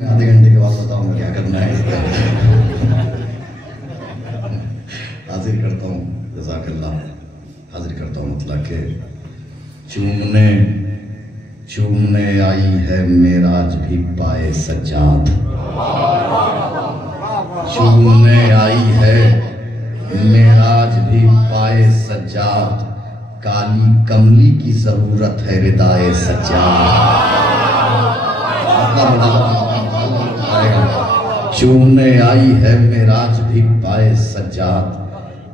आधे घंटे के बाद बताऊंगा क्या करना है। हाजिर करता हूँ जज़ाकल्लाह, हाजिर करता हूँ मतलब के चूमने आई है मेराज भी पाए सज्जाद, चूमने आई है मेराज भी पाए सज्जाद, काली कमली की जरूरत है रिदाए सज्जाद। चूमने आई है मेराज भी पाए सज्जाद,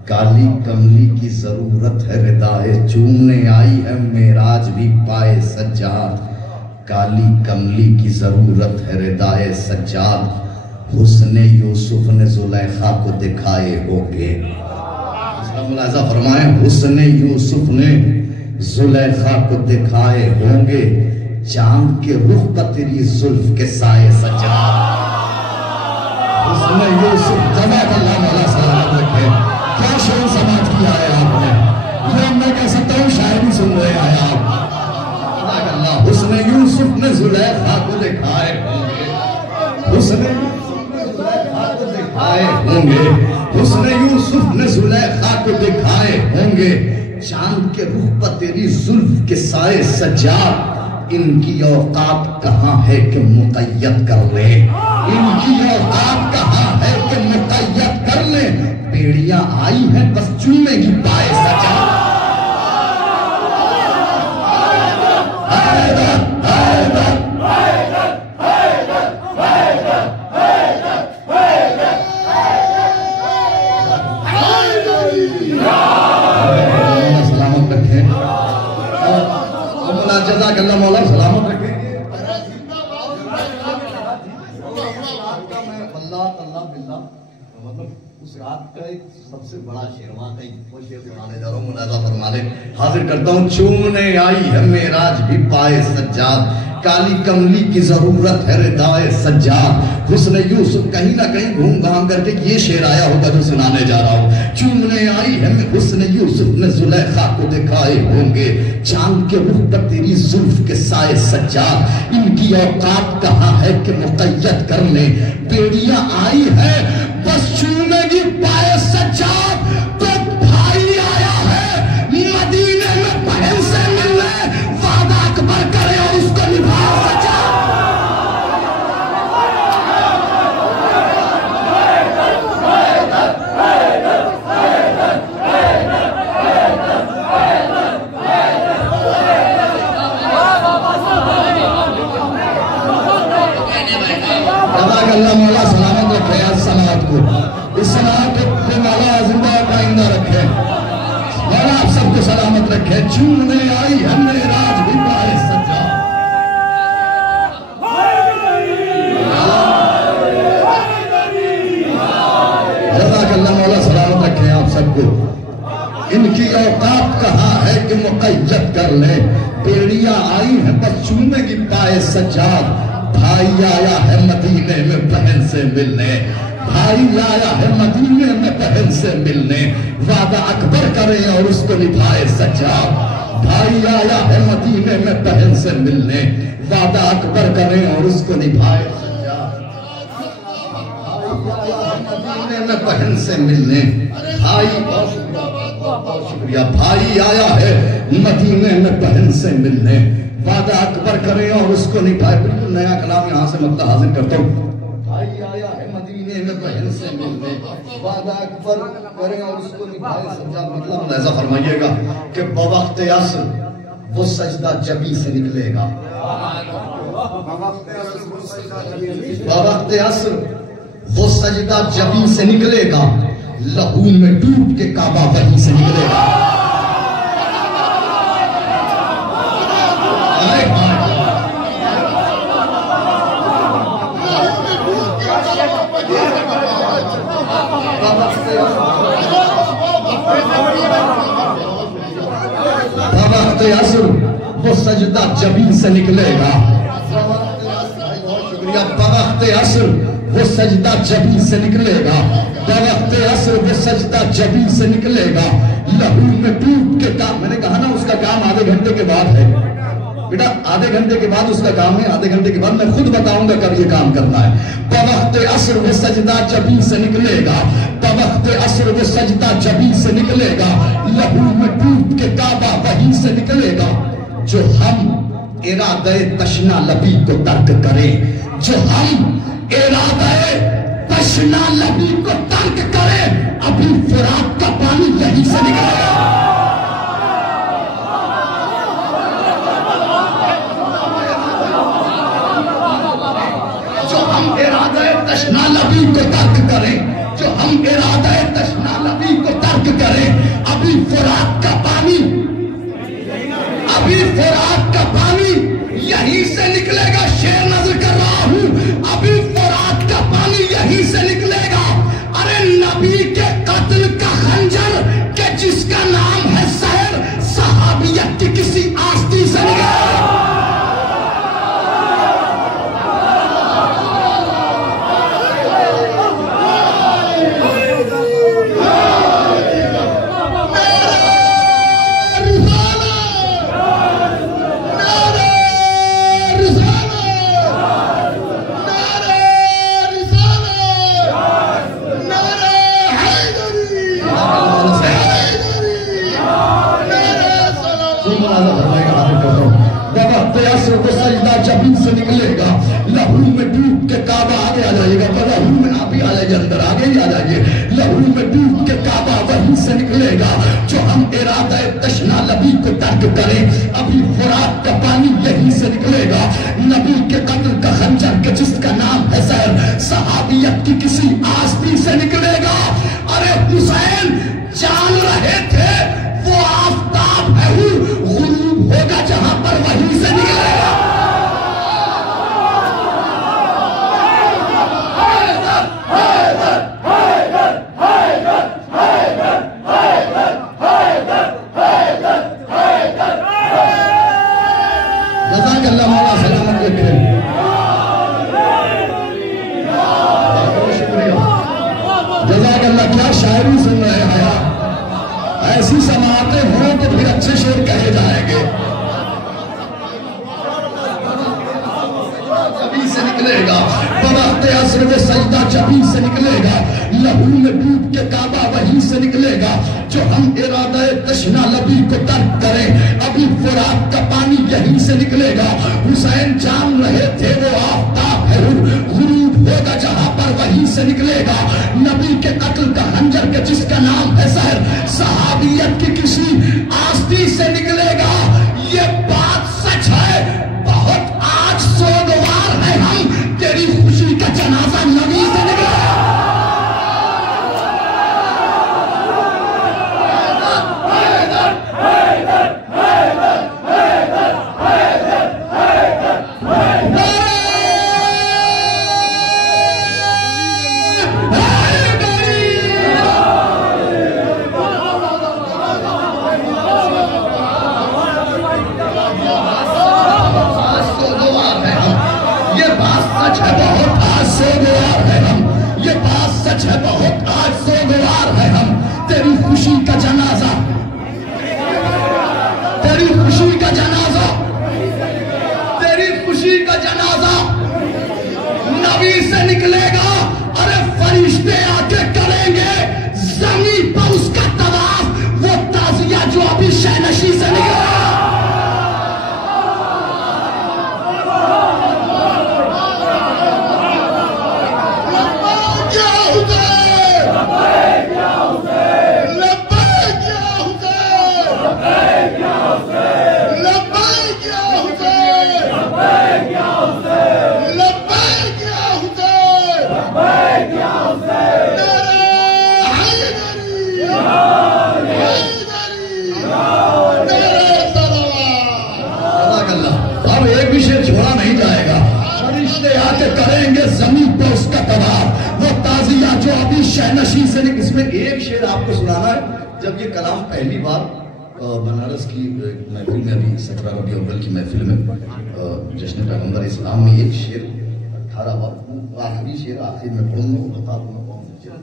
काली कमली की जरूरत है रिदाए। चूमने आई है मेराज भी पाए सज्जाद, काली कमली की जरूरत है रिदाए सज्जाद। हुस्ने यूसुफ ने जुलेखा को दिखाए होंगे, मुलाजा फरमाए, हुस्ने यूसुफ ने जुलेखा को दिखाए होंगे, चांद के रुख पर तेरी जुल्फ के साए सज्जाद। हुस्ने यूसुफ जज़ाकल्लाह मौला सलामत रखे। क्या शेर समाज किया है आपने, ये मैं कह सकता हूँ शायरी सुन रहे हैं आप। जज़ाकल्लाह। हुस्ने यूसुफ ने जुलेखा को दिखाए होंगे, हुस्ने यूसुफ ने जुलेखा को दिखाए होंगे, हुस्ने यूसुफ ने जुलेखा को दिखाए होंगे, चांद के रुख पर तेरी जुल्फ के साए सज्जाद। इनकी औकात कहाँ है कि मुक़य्यद कर ले, इनकी औकात कहाँ है कि मुक़य्यद कर ले। बेड़ियां आई हैं बस चूमेगी पाए सज्जाद। सलामत रखे, जज़ाकल्लाह मौला सलामत रखे। मतलब उस रात का एक सबसे बड़ा शेर, वाकई वो शेर सुनाने जा रहा हूँ, मुलाजा फरमा ले। हाजिर करता हूँ। चूमने आई है मेराज भी पाए सज्जाद, काली कमली की जरूरत है रिदाए सज्जाद। हुस्ने यूसुफ कहीं ना कहीं घूम घाम करके ये शेर आया होगा जो सुनाने जा रहा हूँ। चूमने आई है हुस्ने यूसुफ ने जुलेखा को दिखाए होंगे, चांद के रुख पर तेरी जुल्फ के साए सज्जाद। इनकी औकात कहाँ है कि मुक़य्यद कर ले। बेड़ियां आई है बस चूमेगी पाए सज्जाद। तो भाई आया है मदीने में बहन से मिलने, वादा अकबर करे और उसको निभाए सज्जाद। अल्लाह मौला सलामत रखे इस सलात को, इस सलात को मौला जिंदा पाइंदा रखे, मौला आप सबको सलामत रखे। चूमने आई है मेराज भी पाए सज्जाद, जज़ाकल्लाह मौला सलामत रखे आप सबको। इनकी औकात कहाँ है कि मुक़य्यद कर ले। बेड़ियां आई है बस चूमेगी पाए सज्जाद। भाई आया है मदीने में बहन से मिलने, भाई आया है मदीने में बहन से मिलने, वादा अकबर करे और उसको निभाए सज्जाद। भाई आया है मदीने में बहन से मिलने, वादा अकबर करे और उसको निभाए सज्जाद। मदीने में बहन से मिलने, भाई बहुत शुक्रिया, भाई आया है मदीने में बहन से मिलने, वादा अकबर करें और उसको निभाए। बिल्कुल नया कलाम यहाँ से मतलब हाजिर करता हूँ। भाई आया है मदीने में बहन से मिलने, वादा अकबर करें और उसको निभाए सज्जाद। मतलब ऐसा फरमाइएगा कि बवक्त अस्र वो सजदा जबी से निकलेगा, बवक्त अस्र वो सजदा जबी से निकलेगा, लहू में डूब के काबा वहीं से निकलेगा। वो सजदा जबीन से निकलेगा, शुक्रिया। बवक्त असर वो सजदा जबीन से निकलेगा, बवक्त असर वो सजदा जबीन से निकलेगा, लहू में डूब के काम। मैंने कहा ना उसका काम आधे घंटे के बाद है। बेटा आधे घंटे के बाद उसका काम है, आधे घंटे के बाद मैं खुद बताऊंगा कब ये काम करना है। बवक्त असर वो सजदा जबी से निकलेगा, बवक्त असर वो सजदा जबी से निकलेगा, लहू में डूब के काबा वहीं से निकलेगा। जो हम इरादे तशना लबी को तर्क करें, जो हम इरादे तशना लबी को तर्क करें, अभी फुरात का पानी यहीं से निकलेगा। जो हम इरादे तशना लबी को तर्क करें, जो हम इरादे तशना लबी को तर्क करें, अभी फुरात का पानी, अभी फुरात का पानी यहीं से निकलेगा। शेर नजर कर रहा हूं, अभी फुरात का पानी यहीं से निकलेगा। अरे नबी के कत्ल का खंजर के जिसका नाम है सहर, सहाबियत की किसी आस्ती से निकलेगा। जबीन से निकलेगा, लहू में डूब के काबा आगे आ जाएगा, लहू में आप ही आ जाइए, अंदर आगे ही आ जाइए। लहू में डूब के काबा वहीं से निकलेगा। जो हम इरादा तशना लबी को तर्क करें, अभी फुरात का पानी यहीं से निकलेगा। नबी के कत्ल का खंजर के जिसका नाम है सहर, सहाबियत की किसी आस्ती से निकलेगा। अरे हुसैन जान रहे थे वो आफताब है, गुरूब होगा जहां पर वहीं से निकलेगा। क्या शायरी सुन रहे हैं, ऐसी समातें हो तो फिर अच्छे शेर कहे जाएंगे। जबी से निकलेगा, बराते असर में सजदा जबी से निकलेगा, लहू में डूब के काबा वहीं से निकलेगा। जो हम इरादा तशना लबी को तर्क करें, अभी फुरात का पानी यहीं से निकलेगा। हुसैन जान रहे थे वो आफताब है, गुरूब होगा जहां पर वहीं से निकलेगा। नबी के कत्ल का खंजर के जिसका नाम है सहर, सहाबियत की किसी आस्ती से निकलेगा। ये बात सच है, बहुत आज सोगवार है हम, तेरी खुशी का जनाजा नबी से निकलेगा। सच है बहुत आज सोगवार है हम, तेरी खुशी का जनाजा, तेरी खुशी का जनाजा, तेरी खुशी का जनाजा नबी से निकलेगा। अरे फरिश्ते आके करेंगे जमीन पर उसका तवाफ, वो ताजिया जो अभी शहनशी से निकलेगा। करेंगे जमीन पर उसका तवाफ, वो ताजिया जो अभी शहनशी से। इसमें एक शेर आपको सुनाना है। जब ये कलाम पहली बार बनारस की महफिल में, अभी 17 रबी अव्वल की महफिल में जश्न पैगंबर इस्लाम में एक शेर 18 बार, आखिरी शेर आखिर में पढ़ूंगा, बता दूंगा कौन सा शेर।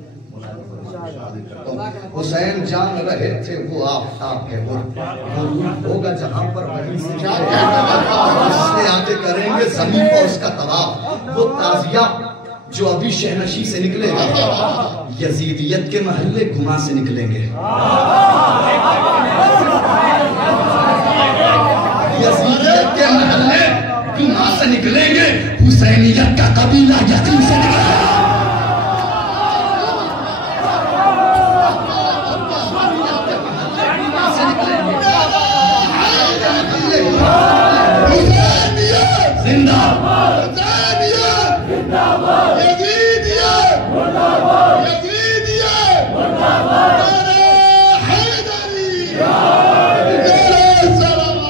हुसैन जान रहे थे वो आफताब है, वो होगा जहां पर वहीं से आगे करेंगे जमीन पर उसका तवाफ। वो ताजिया जो अभी शहनशी से निकलेगा, यजीदियत के महल्ले गुमा से निकलेंगे। यजीदियत के महल्ले गुमा से निकलेंगे, हुसैनियत का कबीला यकीन से निकलेगा। जिंदाबाद यजीदियत मुर्दाबाद, यजीदियत मुर्दाबाद, नारे हैदरी, नारे सलावत।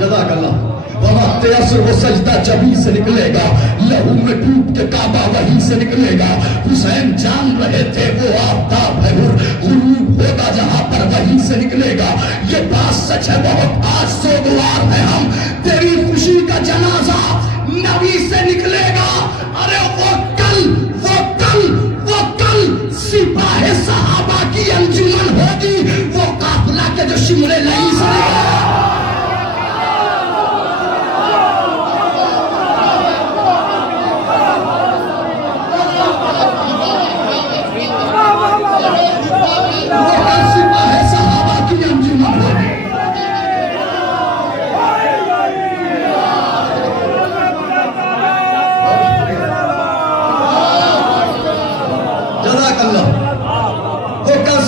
जज़ाकल्लाह। वक्त असर वो सजदा जबी से निकलेगा, लहू में डूब के काबा वहीं से निकलेगा। हुसैन जान रहे थे वो आफताब है, गुरूब होगा जहां पर वहीं से निकलेगा। ये बात सच है बहुत, आज सोगवार है हम, तेरी खुशी का जनाजा नबी से निकलेगा। अरे वो कल सिपाहे सहाबा की अंजुमन होगी, वो काफिला के जो शिमले नहीं से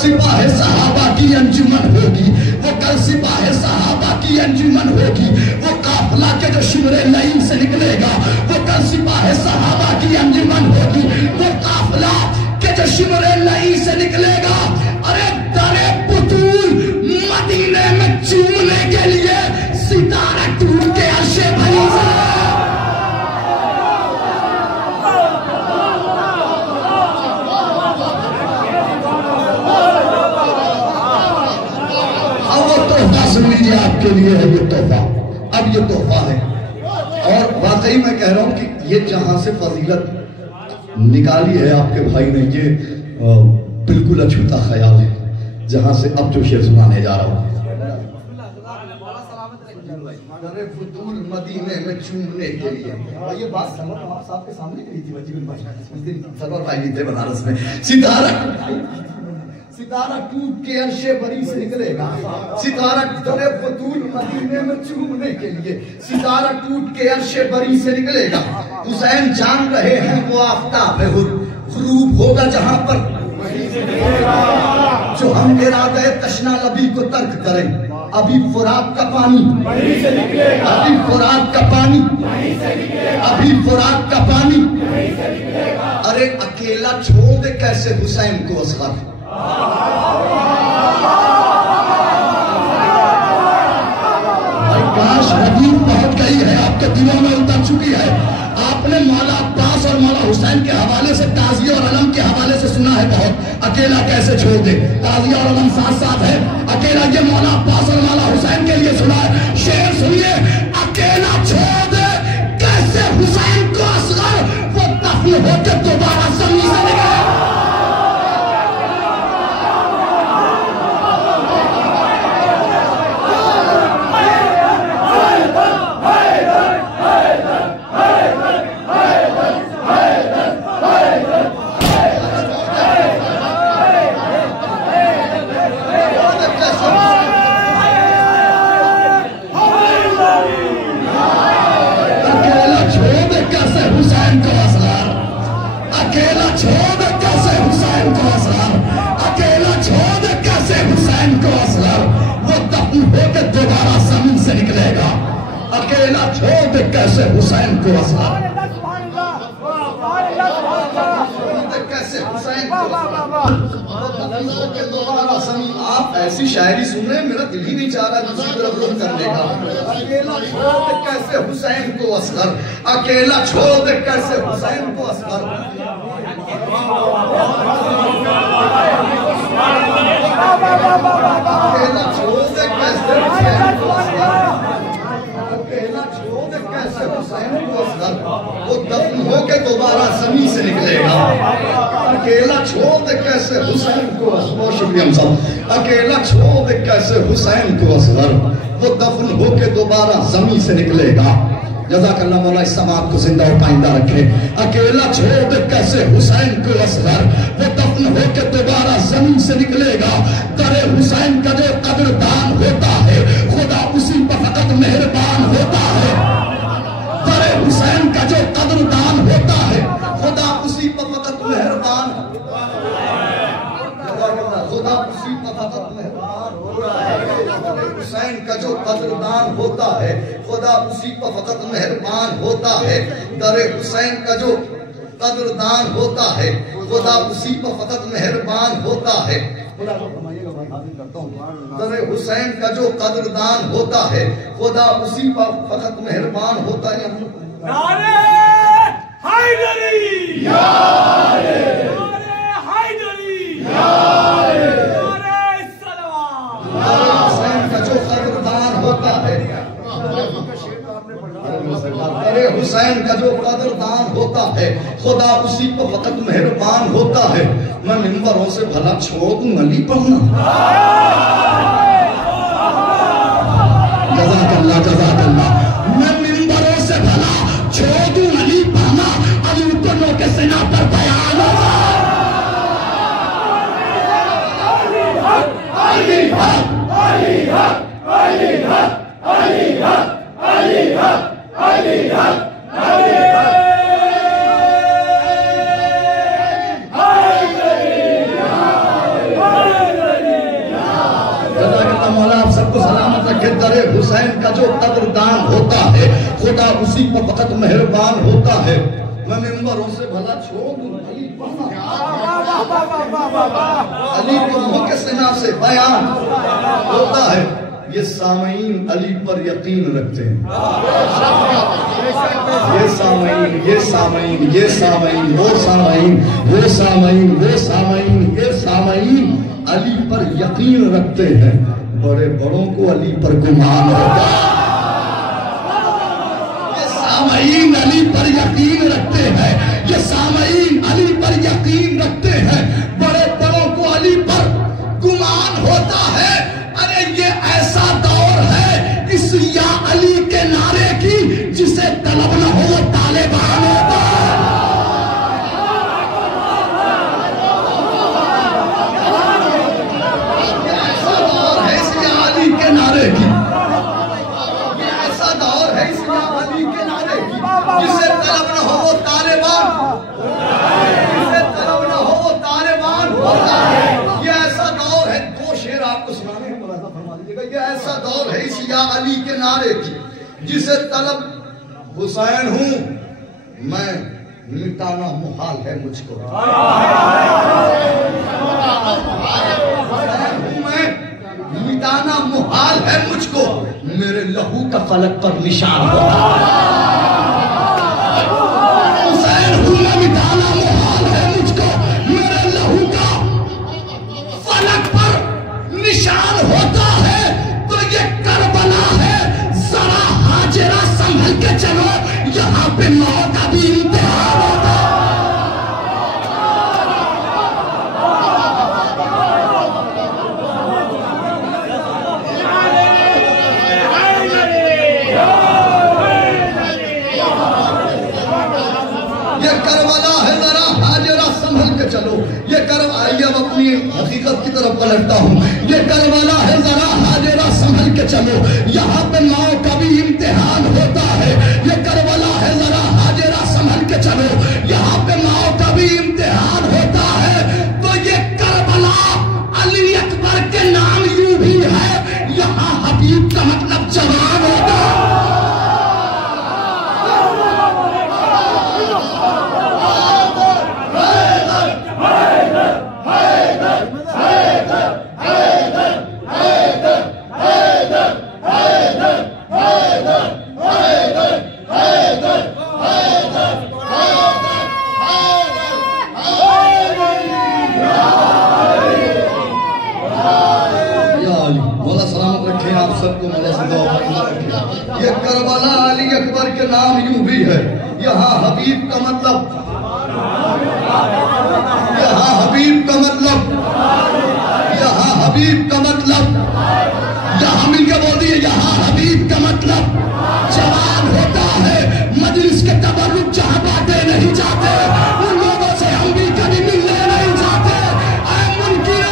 सिपाहे सहाबा की अंजुमन होगी, वो कल सिपाहे सहाबा की अंजुमन होगी। वो काफिला के जो शिमरे लईन से निकलेगा, वो कल सिपाहे सहाबा की अंजुमन होगी। वो काफिला के जो शिमरे लईन से निकलेगा। अरे दरे पुतूल मदीने में चूमने के लिए सितारा टूट के अर्शे भरी से लीजिए, आपके लिए है ये तोहफा। अब ये तोहफा है, और वाकई मैं कह रहा हूं कि ये जहां से फजीलत निकाली है आपके भाई ने, ये बिल्कुल अछूता ख्याल है जहां से अब जो शेर सुनाने जा रहा हूं। मदीने में चूमने के लिए, और ये बात सलवार साहब के सामने कही थी सलवार भाई थे बनारस में। सितारा टूट के अर्शे बरी से निकलेगा, सितारा दरे फतूल मदीने में चूमने के लिए, सितारा टूट के अर्शे बरी से निकलेगा। हुसैन जान रहे हैं वो आफताब है, गुरूब होगा जहां पर जो हम इरादे तशना लबी को तर्क करें। अभी फुरात का पानी वहीं से निकलेगा, अभी फुरात का पानी वहीं से निकलेगा, अभी फुरात का पानी वहीं से निकलेगा। अरे अकेला छोड़ दे कैसे हुसैन को असगर, काश हदीस पहुंच गई है, आपके दिलों में उतर चुकी है। आपने मौला अब्बास और मौला हुसैन के हवाले से, ताज़ी और अलम के हवाले से सुना है बहुत, अकेला कैसे छोड़ दे। ताज़ी और अलम साथ साथ है, अकेला ये मौला अब्बास और मौला हुसैन के लिए सुना है। शेर सुनिए, अकेला छोड़ दे कैसे हुसैन को असगर, वो दफन होकर दोबारा जमीन से निकले। अकेला छोड़ दे कैसे हुसैन को असगर, कैसे हुसैन को दोबारा समीन। आप ऐसी शायरी सुन रहे हैं, मेरा दिल ही नहीं चाह रहा दूसरी तरफ रुख करने का। अकेला छोड़ दे कैसे हुसैन को असगर, अकेला छोड़ दे कैसे हुसैन को असगर। अकेला छोड़ दे कैसे हुसैन को असगर, अकेला छोड़ दे कैसे हुसैन हुसैन को असगर, वो दफन होके दोबारा जमीन से निकलेगा। अकेला छोड़ दे कैसे हुसैन को असगर, शुक्रिया साहब, अकेला छोड़ दे कैसे हुसैन को असगर, वो दफन होके दोबारा जमीन से निकलेगा। जज़ाकल्लाह मौला इस समात को जिंदा और पाइंदा रखे। अकेला छोड़ दे कैसे हुसैन को असगर, वो दफन होके दोबारा जमीन से निकलेगा। दरे हुसैन का जो कदरदान होता है, खुदा उसी पर फकत मेहरबान होता है। दरे हुसैन का जो कदरदान होता है, खुदा उसी पर फकत मेहरबान होता है। खुदा उसी पर फकत मेहरबान होता है। हुसैन का जो कदरदान होता है, खुदा उसी पर फकत मेहरबान होता है। दरे हुसैन का जो कदरदान होता है, खुदा उसी पर फकत मेहरबान होता है। दरे हुसैन का जो कदरदान होता है, खुदा उसी पर फकत मेहरबान होता है। नारे हैदरी, नारे हैदरी, नारे सलाम। हुसैन का जो कदरदान होता है, अरे हुसैन का जो कदरदान होता है, खुदा उसी पर फकत मेहरबान होता है। मैं मिंबरों से भला छोड़ दूं अली पढ़ना। जज़ाकल्लाह जज़ाकल्लाह। मैं मिंबरों से भला छोड़ दूं अली पढ़ना, अली उतरनों के सिना पर बयान होगा। अली हक, अली हक, अली हक, अली हक, अली हक, अली हक, अली हक, अली हक। मौला आप सबको सलामत रखे। दरे हुसैन का जो कदरदान होता है, खुदा उसी पर फकत मेहरबान होता है। मैं मिंबरों से भला छोड़ दूं अली पढ़ना, अली के मुंह के सिना से बयान होता है। ये सामईन अली पर यकीन रखते हैं। ये सामईन, ये सामईन, ये सामईन, वो सामईन, वो सामईन, वो सामईन, ये सामईन अली पर यकीन रखते हैं। बड़े बड़ों को अली पर गुमान होता है। ये सामईन अली पर यकीन रखते हैं, ये सामईन अली पर यकीन रखते हैं। बड़े बड़ों को अली पर गुमान होता है। अरे ये ऐसा दौर है इस या अली के नारे की, जिसे तलब न हो वो तालिबान होता है। नारे की, ये ऐसा दौर है इस अली के नारे की, जिसे तलब न हो वो तालिबान, जिसे तलब न हो वो तालिबान होता है। ये ऐसा दौर है, दो शेर आपको सुनाने हैं, मुलाज़ा फरमा दीजिएगा। ये ऐसा दौर है इस या अली के नारे की, जिसे तलब हुसैन हूं मैं, मिटाना मुहाल है मुझको। मिटाना मुहाल है मुझको, मेरे लहू का फलक पर निशान होता है। हुसैन हूं मैं, मिटाना मुहाल है मुझको, मेरे लहू का फलक पर निशान होता है। तो ये करबला है, जरा हाजिरा संभल के चलो, यहाँ पे मौत का भी इम्तिहान होता है। करबला है, जरा हाजिरा संभल के चलो। ये आइए अब अपनी हकीकत की तरफ पलटता हूँ। ये करबला है, जरा हाजिरा संभल के चलो, यहाँ पे मौत का भी इम्तिहान होता है। ये करबला है, जरा हाजिरा संभल के चलो, यहाँ पे मौत का भी इम्तिहान होता है। तो ये करबला अली अकबर के नाम यूं भी है, यहाँ हबीब का मतलब जवान होता है। ये करबला अली अकबर हैदर के नाम यूं भी है, यहाँ हबीब का मतलब, यहाँ हबीब का मतलब, यहाँ हबीब का मतलब, यहाँ मिलकर बोल दिए, यहाँ हबीब का मतलब जवाब होता है मजलिस के तबर्रुक जहाँ बातें नहीं जाते उन लोगों से हम भी कभी मिलने नहीं जाते। मुनकिर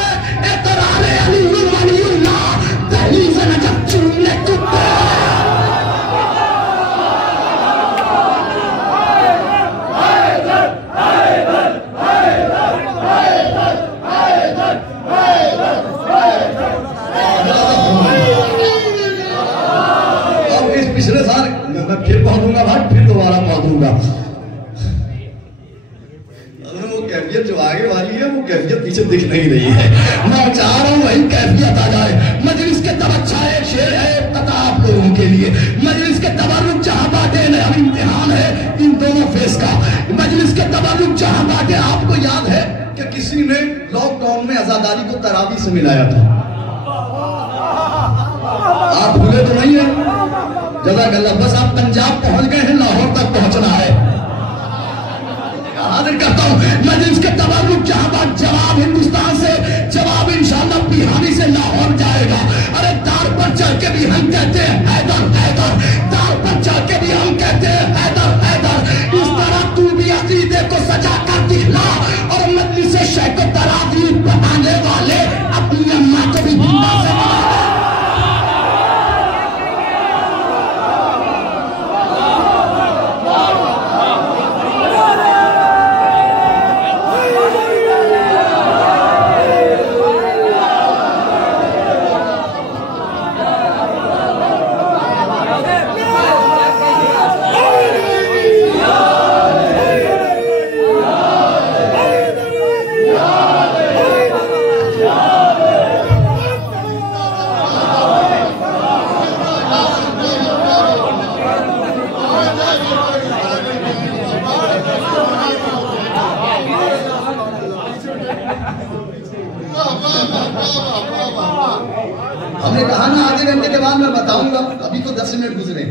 एतरारे अली वलीउल्लाह दहलीज नजफ चूमने कुत्ते। पिछले साल मैं फिर पहुंचूंगा भाई, फिर दोबारा पहुंचूंगा। वो कैफियत जो आगे वाली है वो कैफियत पीछे दिख नहीं रही है। मैं चाह रहा हूँ वही कैफियत आ जाए। मजलिस के तब अच्छा है, शेर है पता आप लोगों के लिए। मजलिस के तबर्रुक जहाँ बातें न, अब इम्तिहान है इन दोनों फेस का। मजलिस के तबर्रुक जहाँ बातें, आपको याद है कि किसी ने लॉकडाउन में अजादारी को तरावी से मिलाया था? आप भूले तो नहीं है? जज़ाकल्लाह। बस आप पंजाब पहुंच गए हैं, लाहौर तक पहुंचना है। हाजिर करता हूं मजलिस के तबर्रुक जहां बात, जवाब हिंदुस्तान से, जवाब इंशाअल्लाह बिहारी से लाहौर जाएगा। अरे दार पर चढ़ के भी हम कहते हैं हैदर हैदर, दार पर चढ़ के भी हम कहते हैं हैदर हैदर। इस तरह तू भी अकीदे को सजा कर दिखला और मजलिस से शय को तरावी बनाने वाले अपनी अम्मा को भी जिंदा से बना। हमने कहा ना आधे घंटे के बाद मैं बताऊंगा, अभी तो 10 मिनट गुजरे।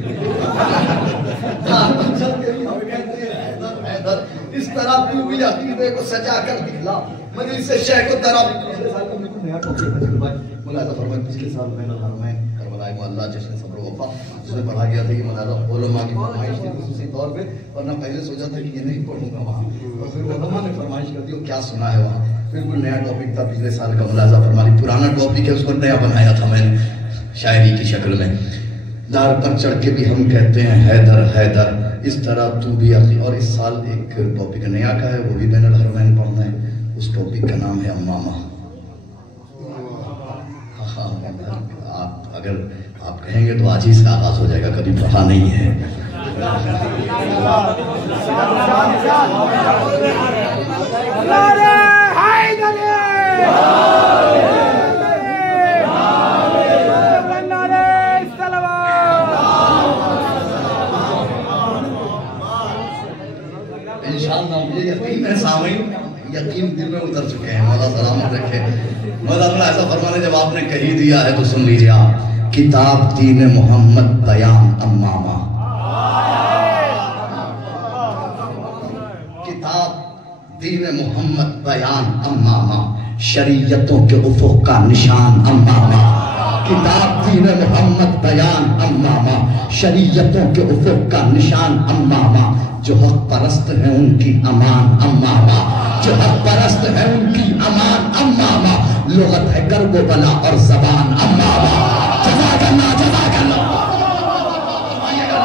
इस तरह तू भी अकीदे को सजा कर दिखला, मजलिस से शय को तरह। पिछले साल को बिल्कुल नया टॉपिक है भाई, मुलाज़ा फरमाए। पिछले साल मैंने हरमैन करबला मोहल्ला जश्न सब्र वफा जिसमें पढ़ा गया था कि मुलाज़ा उलमा की फरमाइश थी खुसूसी तौर पे, वरना पहले सोचा था कि ये नहीं पढ़ूंगा वहाँ, और फिर उलमा ने फरमाइश कर दी, क्या सुना है वहाँ। बिल्कुल नया टॉपिक था पिछले साल का मुलाज़ा फरमानी। पुराना टॉपिक है उसको नया बनाया था मैंने शायरी की शक्ल में। दार पर चढ़ के भी हम कहते हैं हैदर हैदर, इस तरह तू भी अखी। और इस साल एक टॉपिक नया का है, वो भी बैनुल हरमैन पढ़ना है। उस टॉपिक का नाम है अम्मामा। हाँ, आप अगर आप कहेंगे तो आज ही से आगाज हो जाएगा, कभी पढ़ा नहीं है। इंशाअल्लाह मुझे यकीन है सामीन, यकीन दिल में उतर चुके हैं। मौला सलामत रखे। मौला ऐसा फरमाने जब आपने कही दिया है तो सुन लीजिए आप। किताब दीन मोहम्मद बयान अम्मामा, किताब दीन मोहम्मद बयान अम्मामा, शरीयतों के उफुक का निशान अम्मामा। किताब दीन मोहम्मद बयान अम्मामा, शरीयतों के उफुक का निशान अम्मामा। जो हक परस्त है उनकी अमान अम्मामा, जो हक परस्त है उनकी अमान अम्मामा। लुगत है गर्व बला और जबान अम्मामा। जज़ाकल्लाह जज़ाकल्लाह।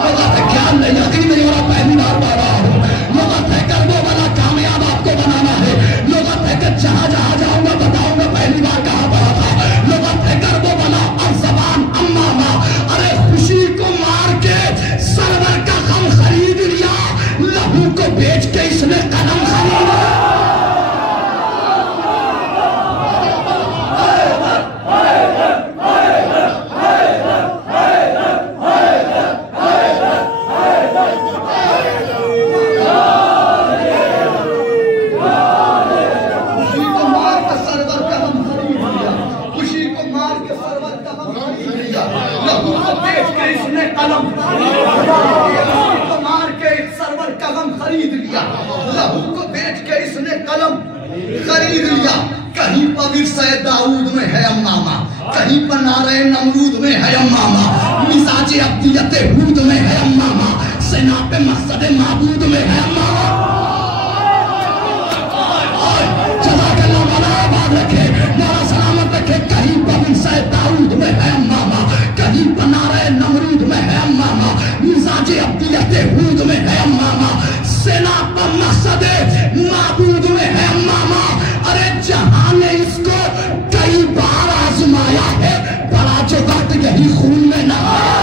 लुगत है ज्ञान नहीं, यकीन नहीं हो रहा, पहली बार पढ़ रहा हूँ। लुगत है गर्व बला, कामयाब आपको बनाना है। लुगत है कि जहाँ जहाँ जाऊंगा बताऊंगा पहली बार कहाँ पढ़ा था। लुगत है गर्व बला और जबान अम्मामा। अरे खुशी को मार के सरवर का गम खरीद लिया, लहू को बेच के इसने कदम खरीदा। लहू को बेच के इसने कदम लिया, लहू को बेच के इसने कलम खरीद लिया। कहीं पर विरसा दाऊद में है अम्मामा, कहीं पर नारे नमरूद में है अम्मामा, मिजाज अब्दियत हूद में है अम्मामा, सेना पे मकसद माबूद में है अम्मामा। जज़ाकल्लाह वाला आबाद रखे, मौला सलामत रखे। कहीं पर विरसा दाऊद में है अम्मामा, कहीं पर नारे नमरूद में है अम्मामा, मिजाज अब्दियत हूद में है अम्मामा, सेना पर मकसद माबूद में है अम्मामा। अरे जहां ने इसको कई बार आजमाया है, बड़ा जो वक्त यही खून में नहाया।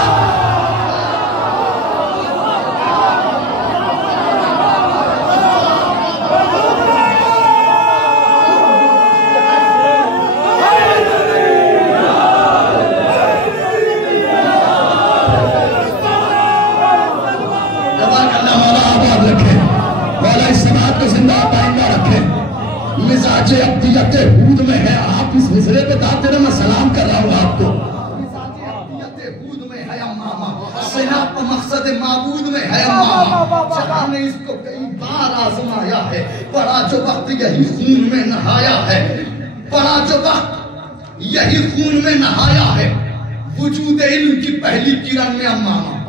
मिजाज अब्दियत हूद में है। आप इस हिजरे पे दाते रहे, मैं सलाम कर रहा हूँ आपको। मिजाज अब्दियत हूद में है अम्मामा, सेना पर मकसद माबूद में है अम्मामा। जहां ने इसको कई बार आजमाया है, बड़ा जो वक्त यही खून में नहाया है, बड़ा जो वक्त यही खून में नहाया है। वजूद इल्म की पहली किरण में अम्मामा।